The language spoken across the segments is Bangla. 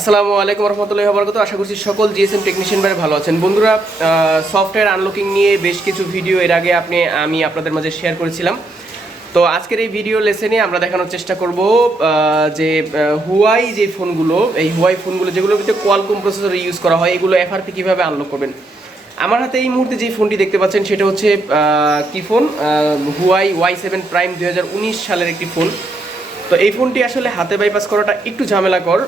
আসসালামু আলাইকুম রহমতুল্লাহি বরকত আশা করছি সকল জিএসএম টেকনিশিয়ান ভাই ভালো আছেন। বন্ধুরা সফটওয়্যার আনলকিং নিয়ে বেশ কিছু ভিডিও এর আগে আপনি, আমি আপনাদের মাঝে শেয়ার করেছিলাম। তো আজকের এই ভিডিও লেসেনে আমরা দেখানোর চেষ্টা করব যে হুয়াই যে ফোনগুলো এই হুয়াই ফোনগুলো যেগুলোর ভিতরে কোয়ালকম প্রসেসর ইউজ করা হয়, এগুলো এফআরপি কীভাবে আনলক করবেন? আমার হাতে এই মুহূর্তে যে ফোনটি দেখতে পাচ্ছেন, সেটা হচ্ছে কি phone Huawei Y seven prime দু হাজার উনিশ সালের একটি ফোন তো এই ফোনটি আসলে হাতে বাইপাস করাটা একটু ঝামেলা ঝামেলাকর।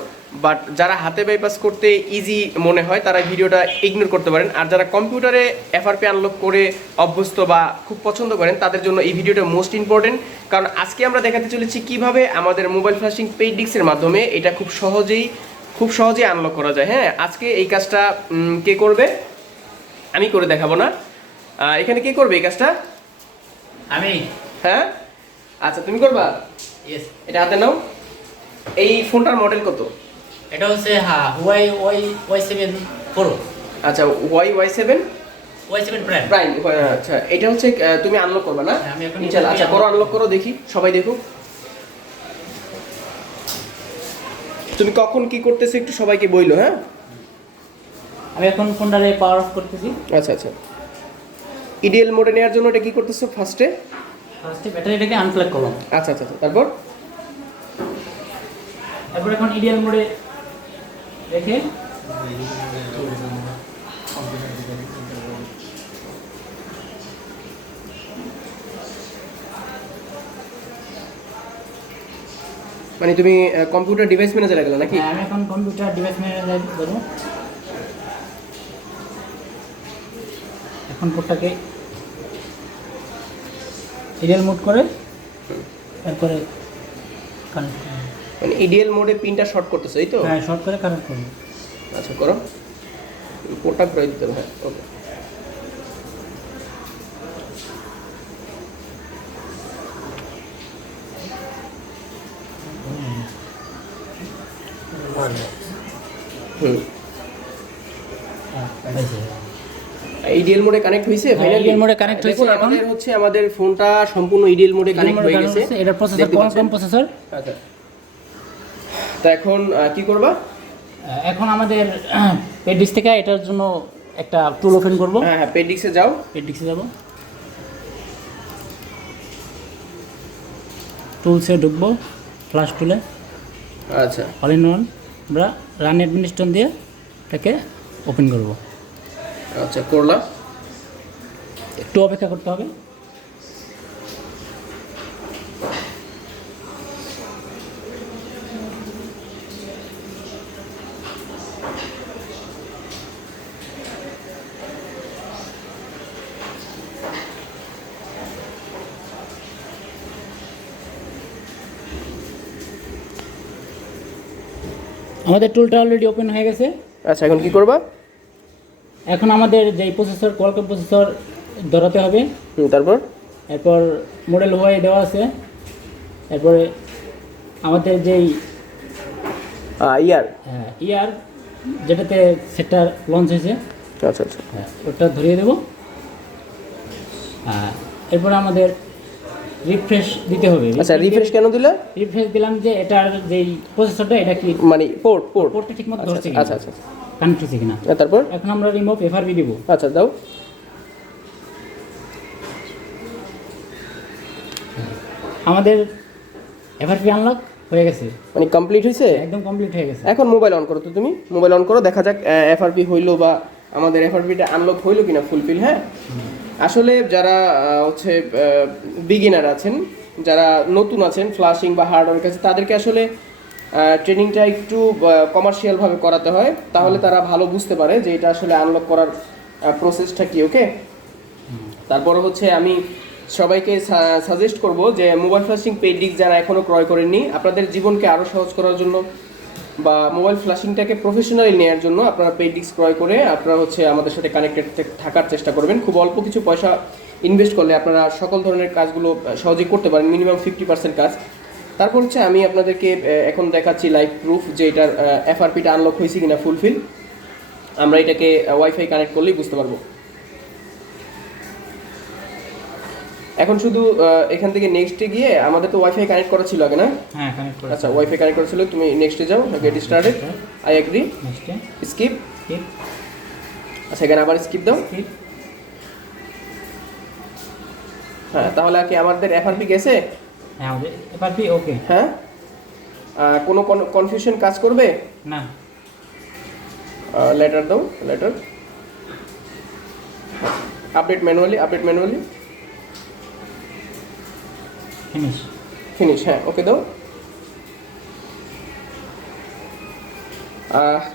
বাট যারা হাতে বাইপাস করতে ইজি মনে হয় তারা ভিডিওটা ইগনোর করতে পারেন। আর যারা কম্পিউটারে এফআরপি আনলক করে অভ্যস্ত বা খুব পছন্দ করেন তাদের জন্য এই ভিডিওটা মোস্ট ইম্পর্টেন্ট কারণ আজকে আমরা দেখাতে চলেছি কীভাবে আমাদের মোবাইল ফ্ল্যাশিং পেইড ডিক্সের মাধ্যমে এটা খুব সহজেই খুব সহজেই আনলক করা যায়। হ্যাঁ আজকে এই কাজটা কে করবে? আমি করে দেখাবো না। এখানে কে করবে এই কাজটা? আমি। হ্যাঁ? আচ্ছা তুমি করবা? এটা হাতে নাও। এই ফোনটার মডেল কত? এটা হচ্ছে হ্যাঁ Y Y Y seven pro আচ্ছা Y Y seven Y seven prime prime আচ্ছা এটা হচ্ছে তুমি আনলক করবে না? হ্যাঁ, আমি এখন ইনশাল্লাহ আচ্ছা করো আনলক করো দেখি সবাই দেখুক। তুমি কখন কি করতেছো একটু সবাইকে বইলো হ্যাঁ? আমি এখন ফোনটারে পাওয়ার অফ করতেছি। আচ্ছা আচ্ছা। ইডিএল মোডে নেওয়ার জন্য এটা কি করতেছো ফার্স্টে ফার্স্টে ব্যাটারিটাকে আনপ্লাগ করলাম। আচ্ছা আচ্ছা আচ্ছা তারপর? তারপর এখন ইডিয়াল মোডে মানে তুমি কম্পিউটার ডিভাইস ম্যানেজারে গেলে নাকি? হ্যাঁ, আমি এখন কম্পিউটার ডিভাইস ম্যানেজার দেবো এখন কোডটাকে ইডিয়াল মোড করে তারপরে কানেক্ট করব। মানে ইডিএল মোডে পিনটা শর্ট করতেছে এই তো? হ্যাঁ শর্ট করে কানেক্ট করব আচ্ছা করো। কোডটা ঘুরাই দিতে হবে হ্যাঁ ওকে। ইডিএল মোডে কানেক্ট হ্যাঁ, ফাইনালি mode এ connect হয়েছে এখন। আমাদের হচ্ছে আমাদের ফোনটা সম্পূর্ণ ইডিএল মোডে কানেক্ট হয়ে গেছে। এটা প্রসেসর পাচ্ছেন? কম প্রসেসর আচ্ছা। তো এখন কি করবা? এখন আমাদের পেডিক্স থেকে এটার জন্য একটা টুল ওপেন করব। হ্যাঁ হ্যাঁ পেডিক্সে যাও। পেডিক্সে যাব। টুলসে ঢুকবো ফ্লাশ টুলে আচ্ছা। অল ইন ওয়ান আমরা রান অ্যাডমিনিস্ট্রেশন দিয়ে এটাকে ওপেন করব। আচ্ছা করলাম। একটু অপেক্ষা করতে হবে। আমাদের টুলটা অলরেডি ওপেন হয়ে গেছে। আচ্ছা এখন কি করবা? এখন আমাদের যেই প্রসেসর কোয়ালকম প্রসেসর ধরাতে হবে। তারপর? এরপর মডেল ওয়াই দেওয়া আছে। এরপরে আমাদের যেই ইয়ার হ্যাঁ ইয়ার যেটাতে সেটা লঞ্চ হয়েছে। আচ্ছা আচ্ছা। হ্যাঁ, ওটা ধরিয়ে দেবো। আর এরপরে আমাদের রিফ্রেশ দিতে হবে। আচ্ছা রিফ্রেশ কেন দিলে? রিফ্রেশ দিলাম যে এটার যেই প্রসেসরটা এটা কি? মানে পোর্ট পোর্ট পোর্টটা ঠিকমতো আচ্ছা ধরছে আচ্ছা কিনা? আচ্ছা কানেক্ট হচ্ছে কিনা? আর তারপর? এখন আমরা রিমুভ এফআরবি দিব। আচ্ছা দাও। আমাদের এফআরবি আনলক হয়ে গেছে। মানে কমপ্লিট হয়েছে? একদম কমপ্লিট হয়ে গেছে। এখন মোবাইল অন করো তো তুমি। মোবাইল অন করো দেখা যাক এফআরপি হইল বা আমাদের এফআরপিটা আনলক হইল কিনা ফুলফিল হ্যাঁ? আসলে যারা হচ্ছে বিগিনার আছেন যারা নতুন আছেন ফ্লাশিং বা হার্ডওয়্যার কাছে তাদেরকে আসলে ট্রেনিংটা একটু কমার্শিয়ালভাবে করাতে হয় তাহলে তারা ভালো বুঝতে পারে যে এটা আসলে আনলক করার প্রসেসটা কি ওকে তারপরে হচ্ছে আমি সবাইকে সাজেস্ট করব যে মোবাইল ফ্লাশিং পেড ডিস্ক যারা এখনও ক্রয় করেননি আপনাদের জীবনকে আরও সহজ করার জন্য বা মোবাইল ফ্ল্যাশিংটাকে প্রফেশনালি নেওয়ার জন্য আপনারা পেড ডিস্ক ক্রয় করে আপনারা হচ্ছে আমাদের সাথে কানেক্টেড থাকার চেষ্টা করবেন। খুব অল্প কিছু পয়সা ইনভেস্ট করলে আপনারা সকল ধরনের কাজগুলো সহজেই করতে পারেন মিনিমাম ফিফটি পার্সেন্ট কাজ। তারপর হচ্ছে আমি আপনাদেরকে এখন দেখাচ্ছি লাইভ প্রুফ যে এটার এফআরপিটা আনলক হয়েছে কিনা ফুলফিল আমরা এটাকে ওয়াইফাই কানেক্ট করলেই বুঝতে পারব। এখন শুধু এখান থেকে নেক্সটে গিয়ে আমাদের তো ওয়াইফাই কানেক্ট করা ছিল আগে না? হ্যাঁ কানেক্ট করে আচ্ছা ওয়াইফাই কানেক্ট করা ছিল তুমি নেক্সটে যাও গেট স্টার্টেড আই এগ্রি নেক্সটে স্কিপ আচ্ছা এখানে আবার স্কিপ দাও। হ্যাঁ তাহলে কি আমাদের এফআরপি গেছে? হ্যাঁ আমাদের কি ওকে হ্যাঁ? কোনো কনফিউশন কাজ করবে? না। লেটার দাও later update manually update manually finish finish হ্যাঁ ওকে দাও।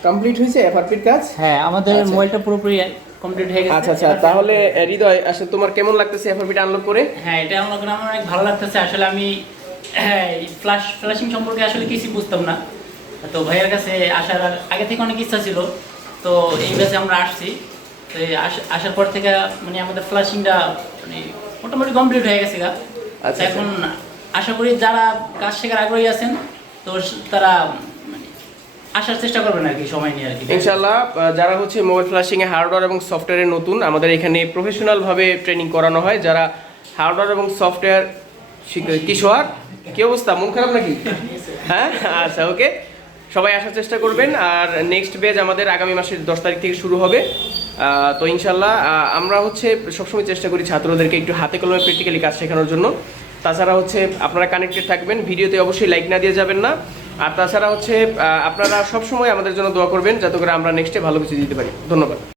কমপ্লিট হয়েছে এফআরপির কাজ? হ্যাঁ আমাদের আচ্ছা। মোবাইলটা পুরোপুরি কমপ্লিট হয়ে গেছে। আচ্ছা আচ্ছা তাহলে হৃদয় আসলে তোমার কেমন লাগতেছে এফআরপিটা আনলক করে? হ্যাঁ এটা আমার কাছে আমার অনেক ভালো লাগতেছে। আসলে আমি ফ্ল্যাশ ফ্ল্যাশিং সম্পর্কে আসলে কিছুই বুঝতাম না। তো ভাইয়ের কাছে আসার আগে থেকে অনেক ইচ্ছা ছিল। তো এই কাছে আমরা আসছি। তো আস- আসার পর থেকে মানে আমাদের ফ্ল্যাশিংটা মানে মোটামুটি কমপ্লিট হয়ে গেছে গা। এখন আশা করি যারা কাজ শেখার আগ্রহী আছেন তো তারা আসার চেষ্টা করবেন আর কি সময় নিয়ে আর কি। ইনশাল্লাহ যারা হচ্ছে মোবাইল ফ্ল্যাশিং এ হার্ডওয়্যার এবং সফটওয়্যারে নতুন আমাদের এখানে প্রফেশনাল ভাবে ট্রেনিং করানো হয় যারা হার্ডওয়্যার এবং সফটওয়্যার কিশোর কি অবস্থা? মন খারাপ নাকি? হ্যাঁ? আচ্ছা ওকে সবাই আসার চেষ্টা করবেন, আর নেক্সট বেজ আমাদের আগামী মাসের দশ তারিখ থেকে শুরু হবে। তো ইনশাল্লাহ আমরা হচ্ছে সবসময় চেষ্টা করি ছাত্রদেরকে একটু হাতে কলমে প্র্যাকটিক্যালি কাজ শেখানোর জন্য। তাছাড়া হচ্ছে আপনারা কানেক্টেড থাকবেন, ভিডিওতে অবশ্যই লাইক না দিয়ে যাবেন না। আর তাছাড়া হচ্ছে আপনারা সবসময় আমাদের জন্য দোয়া করবেন, যাতে করে আমরা নেক্সটে ভালো কিছু দিতে পারি। ধন্যবাদ।